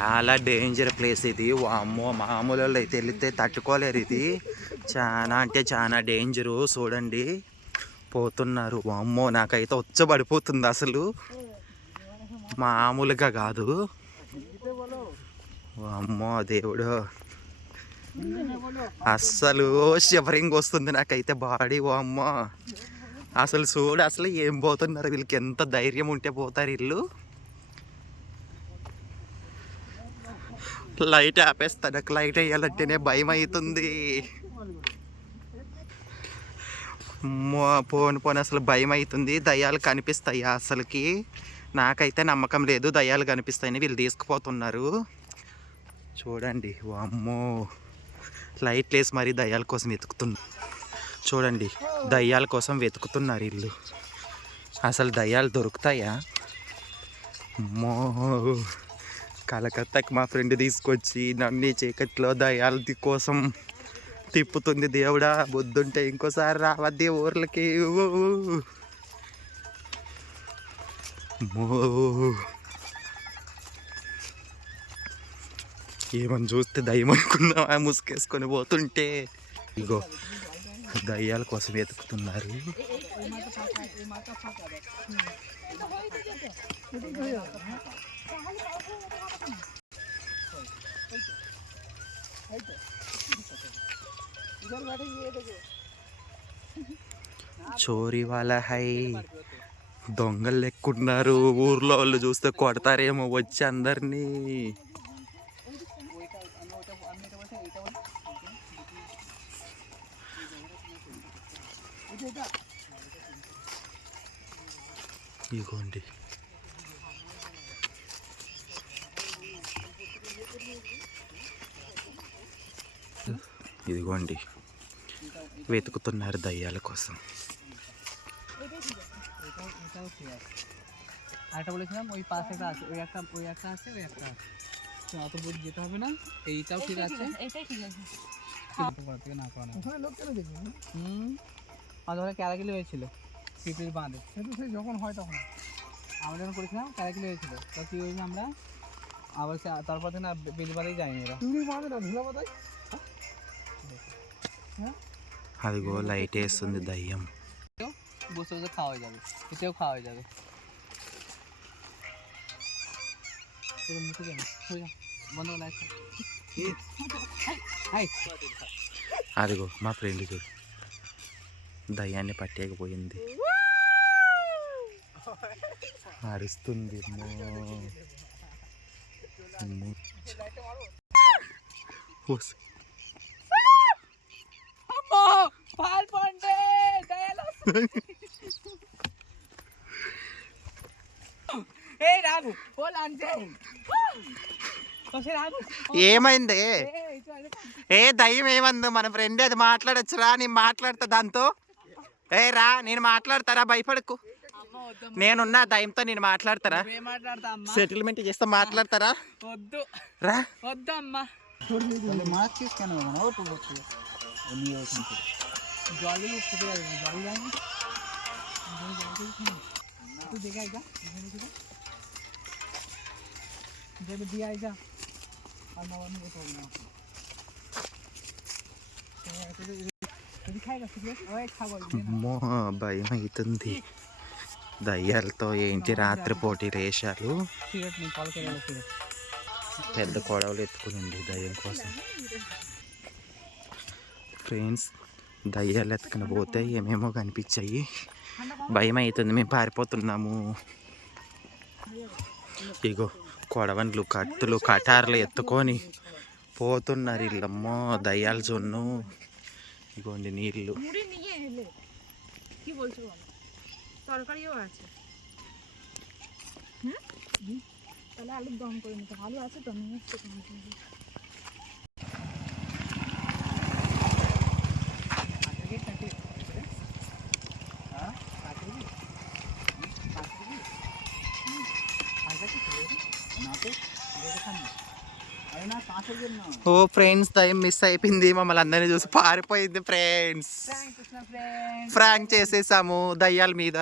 చాలా danger place ఇది. వామ్మో మామూలు వాళ్ళు అయితే వెళితే తట్టుకోలేరు ఇది. చాలా అంటే చాలా డేంజరు చూడండి. పోతున్నారు. అమ్మో నాకైతే వచ్చబడిపోతుంది అసలు. మామూలుగా కాదు. అమ్మో దేవుడు. అస్సలు షివరింగ్ వస్తుంది నాకైతే బాడీ వామ్మో. అసలు చూడు అసలు ఏం పోతున్నారు? వీళ్ళకి ఎంత ధైర్యం ఉంటే పోతారు వీళ్ళు. లైట్ ఆపేస్తా నాకు లైట్ వేయాలంటేనే భయం అవుతుంది. అమ్మో, పోను పోను అసలు భయం అవుతుంది. దయ్యాలు కనిపిస్తాయి అసలుకి. నాకైతే నమ్మకం లేదు దయ్యాలు కనిపిస్తాయని వీళ్ళు తీసుకుపోతున్నారు. చూడండి అమ్మో లైట్ లేసి మరీ దయ్యాల కోసం వెతుకుతున్నారు చూడండి దయ్యాల కోసం వెతుకుతున్నారు వీళ్ళు అసలు దయ్యాలు దొరుకుతాయా? అమ్మో. కలకత్తాకి మా ఫ్రెండ్ తీసుకొచ్చి నన్ను చీకట్లో దయాలది కోసం తిప్పుతుంది దేవుడా బొద్దుంటే ఇంకోసారి రావద్ది ఊర్లకి. ఏమని చూస్తే దయ్యం అనుకున్నా ముసుకేసుకొని పోతుంటే. ఇగో దయ్యాల కోసం వెతుకుతున్నారు. చోరీ వాళ్ళ హై. దొంగలు ఎక్కున్నారు. ఊర్లో వాళ్ళు చూస్తే కొడతారేమో వచ్చి అందరినీ. ఇగోండి ఇదిగోండి వెతుకుతున్నారు దయ్యాల కోసం আরেকটা বলেছিলাম ওই পাশে একটা আছে ওই একটা ওই একটা আছে ওই একটা আছে তো অত দূর যেতে হবে না এইটাও ঠিক আছে এটাই ঠিক আছে কিন্তু করা থেকে না করা না ওখানে লোক কেন দেখবে হুম আমাদের ওখানে ক্যারাকিলি হয়েছিল পিপির বাঁধে সেটা সেই যখন হয় তখন আমরা যখন করেছিলাম ক্যারাকিলি হয়েছিল তো কী হয়েছে আমরা আবার সে তারপর থেকে না বেলবাড়ি যায়নি ওরা তুমি বাঁধে না ধুলা বাতাই అదిగో లైట్ వేస్తుంది దయ్యం বসে বসে খাওয়া হয়ে যাবে এতেও খাওয়া হয়ে যাবে পুরো মুখে যাবে হয়ে যা বন্ধ করে লাইট হাই అదిగో మా ఫ్రెండ్ చూడు దయ్యాన్ని పట్టేకపోయింది అరుస్తుంది ఏమైంది. ఏ దయ్యం ఏమంది? మన ఫ్రెండ్ అది మాట్లాడొచ్చురా? నేను మాట్లాడతా దాంతో. ఏ రా నేను మాట్లాడతారా? భయపడకు. నేనున్నా దయంతో నేను మాట్లాడతారా? సెటిల్మెంట్ చేస్తా మాట్లాడతారా? వద్దు. రా. వద్దు అమ్మా అమ్మో భయం అవుతుంది దయ్యాలతో ఏంటి రాత్రిపోటీ రేషాలు? పెద్ద కొడవలు ఎత్తుకునింది దయ్యం కోసం. ఫ్రెండ్స్ దయ్యాలు ఎత్తుకుని పోతే ఏమేమో కనిపించాయి. భయం అవుతుంది మేము పారిపోతున్నాము. ఇగో కొడవన్లు కత్తులు కటార్లు ఎత్తుకొని పోతున్నారు ఇల్లమ్మో దయ్యాల జొన్ను. ఇగోండి నీళ్ళు মুড়ি নিয়ে এলে কি বলছো বলো তরকারিও আছে হুম তাহলে আলুর দম করে নিতে আলু আছে তো নিয়ে এসছে তোমার জন্য। అరే నా కాసు తిన్నా ఓ ఫ్రెండ్స్ దయ్యం మిస్ అయిపోయింది. మమ్మల్ని అందరినీ చూసి పారిపోయింది ఫ్రెండ్స్. ఫ్రెండ్స్ ఫ్రాంక్ చేసేసాము దయ్యాల మీద.